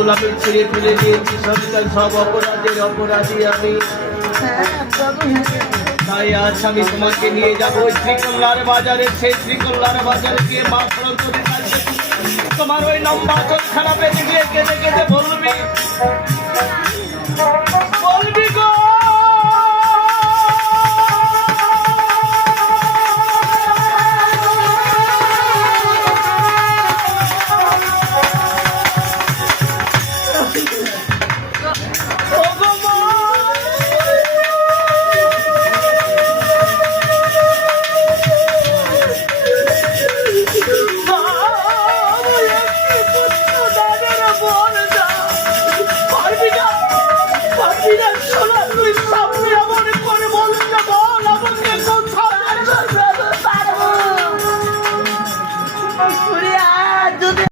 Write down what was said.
আসল আমি ফেলে দিয়েছি সন্তান সব অপরাধের অপরাধী আমি। তাই আজ আমি তোমাকে নিয়ে যাব ওই শ্রীকল্লার বাজারে, সেই শ্রীকল্লার বাজারে গিয়ে মা তোমার ওই লম্বা চোখ খারাপে গিয়ে কেঁদে কেঁদে বলবি সুরিয়া যদি